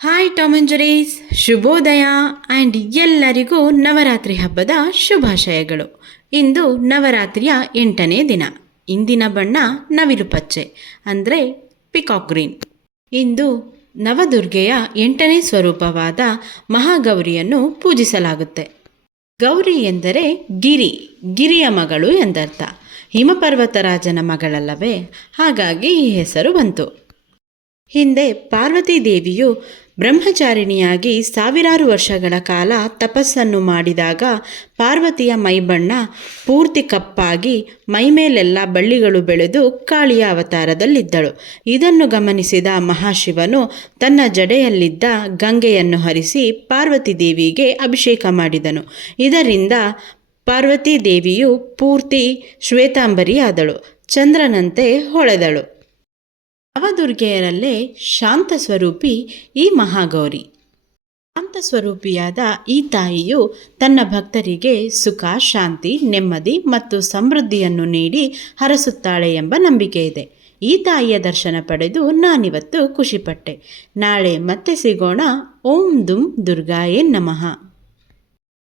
Hi Tom and ಜೆರೀಸ್, ಶುಭೋದಯ and ಎಲ್ಲರಿಗೂ ನವರಾತ್ರಿ ಹಬ್ಬದ ಶುಭಾಶಯಗಳು. ಇಂದು ನವರಾತ್ರಿಯ 8ನೇ ದಿನ. ಇಂದಿನ ಬಣ್ಣ ನವಿಲು ಪಚ್ಚೆ ಅಂದರೆ ಪಿಕಾಕ್ ಗ್ರೀನ್. ಇಂದು ನವದುರ್ಗೆಯ 8ನೇ ಸ್ವರೂಪವಾದ ಮಹಾಗೌರಿಯನ್ನು ಪೂಜಿಸಲಾಗುತ್ತೆ. ಗೌರಿ ಎಂದರೆ ಗಿರಿಯ ಮಗಳು ಎಂದರ್ಥ. ಹಿಮಪರ್ವತರಾಜನ ಮಗಳಲ್ಲವೇ, ಹಾಗಾಗಿ ಈ ಹೆಸರು ಬಂತು. ಹಿಂದೆ ಪಾರ್ವತೀ ದೇವಿಯು ಬ್ರಹ್ಮಚಾರಿಣಿಯಾಗಿ ಸಾವಿರಾರು ವರ್ಷಗಳ ಕಾಲ ತಪಸ್ಸನ್ನು ಮಾಡಿದಾಗ ಪಾರ್ವತಿಯ ಮೈಬಣ್ಣ ಪೂರ್ತಿ ಕಪ್ಪಾಗಿ ಮೈಮೇಲೆಲ್ಲ ಬಳ್ಳಿಗಳು ಬೆಳೆದು ಕಾಳಿಯ ಅವತಾರದಲ್ಲಿದ್ದಳು. ಇದನ್ನು ಗಮನಿಸಿದ ಮಹಾಶಿವನು ತನ್ನ ಜಡೆಯಲ್ಲಿದ್ದ ಗಂಗೆಯನ್ನು ಹರಿಸಿ ಪಾರ್ವತಿ ದೇವಿಗೆ ಅಭಿಷೇಕ ಮಾಡಿದನು. ಇದರಿಂದ ಪಾರ್ವತೀ ದೇವಿಯು ಪೂರ್ತಿ ಶ್ವೇತಾಂಬರಿಯಾದಳು, ಚಂದ್ರನಂತೆ ಹೊಳೆದಳು. ನವದುರ್ಗೆಯರಲ್ಲೇ ಶಾಂತ ಸ್ವರೂಪಿ ಈ ಮಹಾಗೌರಿ. ಶಾಂತ ಸ್ವರೂಪಿಯಾದ ಈ ತಾಯಿಯು ತನ್ನ ಭಕ್ತರಿಗೆ ಸುಖ, ಶಾಂತಿ, ನೆಮ್ಮದಿ ಮತ್ತು ಸಮೃದ್ಧಿಯನ್ನು ನೀಡಿ ಹರಸುತ್ತಾಳೆ ಎಂಬ ನಂಬಿಕೆ ಇದೆ. ಈ ತಾಯಿಯ ದರ್ಶನ ಪಡೆದು ನಾನಿವತ್ತು ಖುಷಿಪಟ್ಟೆ. ನಾಳೆ ಮತ್ತೆ ಸಿಗೋಣ. ಓಂ ದುಂ ದುರ್ಗಾಯೇ ನಮಃ.